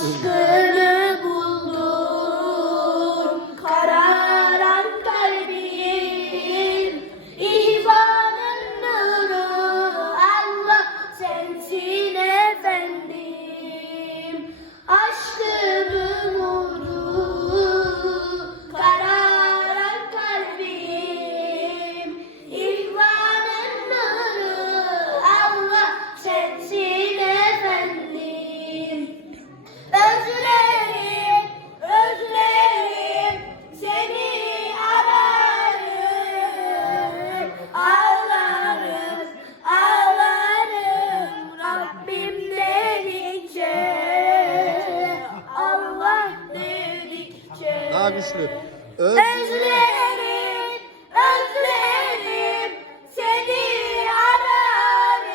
good. Daha güçlü. Özlerim, özlerim seni ararım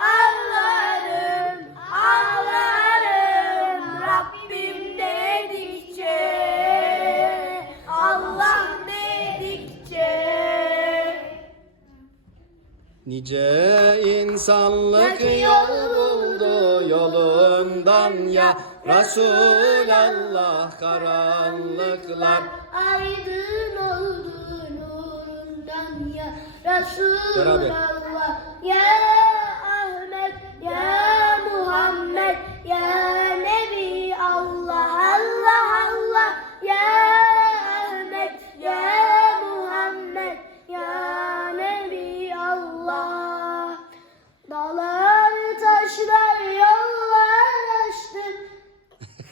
Ağlarım, ağlarım Rabbim dedikçe. Allah dedikçe. Nice insanlık yol buldu yolundan ya Resulallah karanlıklar Aydın oldu nurundan ya. Resulallah Ya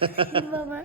你哈哈